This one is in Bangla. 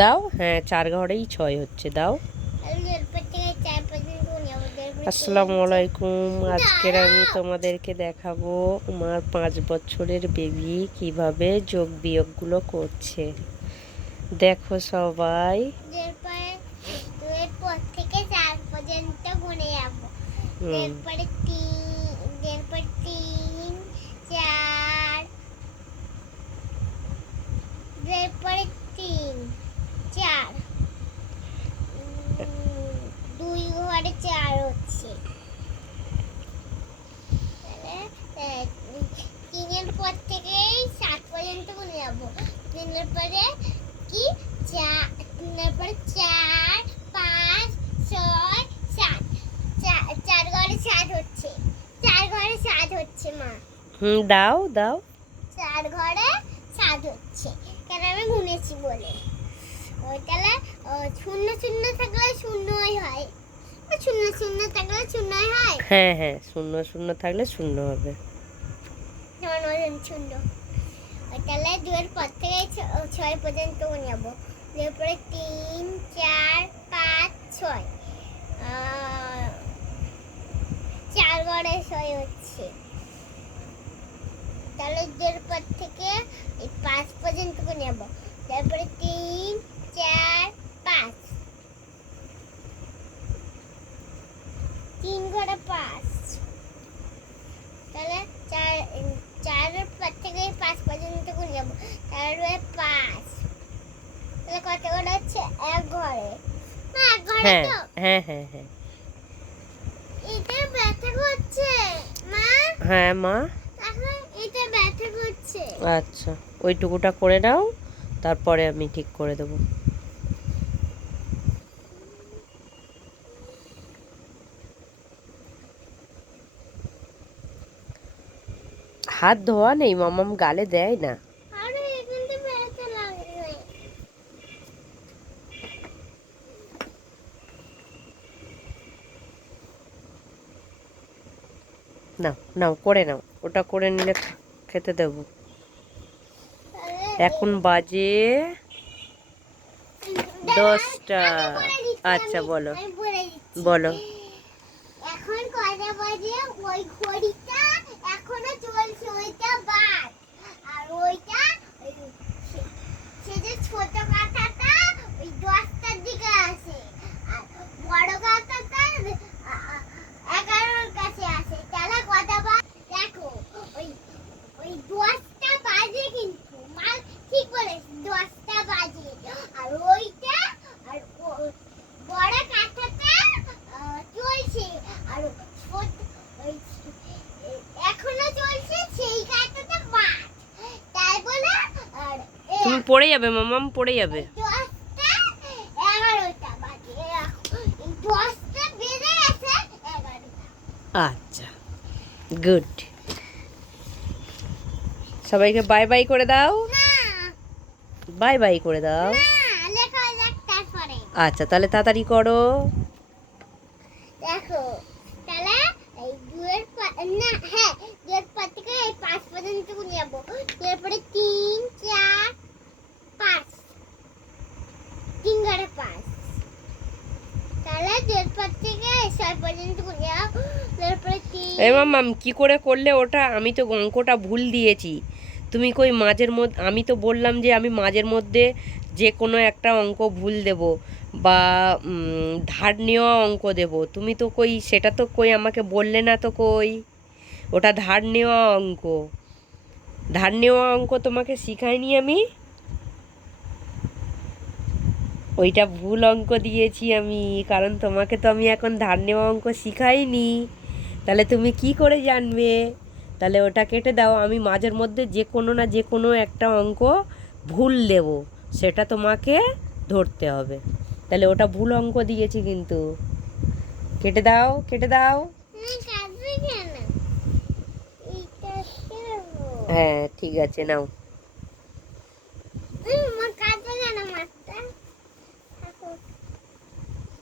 দাও। হ্যাঁ, 4 ঘরেই 6 হচ্ছে, দাও। আসসালামু আলাইকুম। আজকের আমি তোমাদেরকে দেখাবো আমার 5 বছরের বেবি কিভাবে যোগ বিয়োগগুলো করছে। দেখো সবাই। থেকে 4 পর্যন্ত গুনে যাবো। এরপরে 3, 4, এরপরে 3, 4, 2 ঘরে 4 হচ্ছে। 3 পর থেকে 7 পর্যন্ত গুনে যাবো। 3 পরে কি 4, 3 পরে 4, 5, 6, 7, 4 ঘরে 7 হচ্ছে। 4 ঘরে 7 হচ্ছে মা। দাও দাও। 4 ঘরে 7 হচ্ছে, কেন আমি গুনেছি বলে। তাহলে 0 0 থাকলে 0ই হয়, 0 0 থাকলে 0ই হয়। হ্যাঁ হ্যাঁ, 0 0 থাকলে 0 হবে। তাহলে 2 এর পর থেকে 6 পর্যন্ত গুনে যাবো। এরপরে 3, 4, 5, 6, 4 ঘরে 6 হচ্ছে। তাহলে 2 এর পর থেকে 5 পর্যন্ত গুনে যাবো। তারপরে 3, 4, 5, 3 ঘরে 5। তাহলে 4 এর পর থেকে 5 পর্যন্ত গুনে যাবো। তারপরে 5, তাহলে কত ঘরে হচ্ছে? 1 ঘরে। না, 1 ঘরে তো। হ্যাঁ হ্যাঁ হ্যাঁ। এটা ব্যথা করছে মা। হ্যাঁ মা। এখন এটা ব্যথা করছে। আচ্ছা, ওইটুকুটা করে নাও, তারপরে আমি ঠিক করে দেবো। হাত ধোয়া নেই, মামাম গালে দেয় না। আরে এখানে ব্যথা লাগে। নাও নাও, করে নাও, ওটা করে নিলে খেতে দেবো। এখন বাজে 10টা। আচ্ছা বলো বলো। এখন কয়টা বাজে? ওই ঘড়িটা এখনো চলছে, ওইটা বাদ। আর ওইটা সে যে ছোট কাঁথাটা ওই 10টার দিকে আসে, আর বড় কাঁথাটা 11টার কাছে আসে। তাহলে কটা বাজে দেখো? ওই ওই 10টা বাজে, কিন্তু মাল ঠিক বলেছে, 10টা বাজে। আর ওইটা আর বড় কাঁথাটা চলছে, আর এখনো চলছে, সেই কাঁথাটা বাদ। তাই বলে আর তুমি পড়ে যাবে মামাম, পড়ে যাবে। 10টা 11টা বাজে, 10টা বেজে গেছে 11টা। আচ্ছা, গুড। সবাইকে বাই বাই করে দাও। না বাই বাই করে দাও। না, লেখা যাক তারপরে। আচ্ছা, তাহলে তাড়াতাড়ি করো। দেখো, তাহলে এই 2 এর না, হ্যাঁ 2 এর পর থেকে এই 5 পর্যন্ত গুনে যাবো। এরপরে 3, 4, 5, 3 ঘরে 5। তাহলে 2 এর পর থেকে 6 পর্যন্ত গুনে যাবো। এরপরে 3। এই মামাম কি করে করলে ওটা? আমি তো অঙ্কটা ভুল দিয়েছি। তুমি কই মাঝের মধ্যে, আমি তো বললাম যে আমি মাঝের মধ্যে যে কোনো একটা অঙ্ক ভুল দেব বা ধার নেওয়া অঙ্ক দেব। তুমি তো কই সেটা তো কই আমাকে বললে না তো কই। ওটা ধার নেওয়া অঙ্ক। ধার নেওয়া অঙ্ক তোমাকে শিখাইনি আমি। ওইটা ভুল অঙ্ক দিয়েছি আমি, কারণ তোমাকে তো আমি এখন ধার নেওয়া অঙ্ক শিখাইনি। তাহলে তুমি কি করে জানবে? তাহলে ওটা কেটে দাও। আমি মাঝের মধ্যে যে কোনো না যে কোনো একটা অঙ্ক ভুল দেব, সেটা তোমাকে ধরতে হবে। তাহলে ওটা ভুল অঙ্ক দিয়েছি কিন্তু। কেটে দাও, কেটে দাও। কাটবে কেন? এইটা দেবো। হ্যাঁ ঠিক আছে, নাও। মা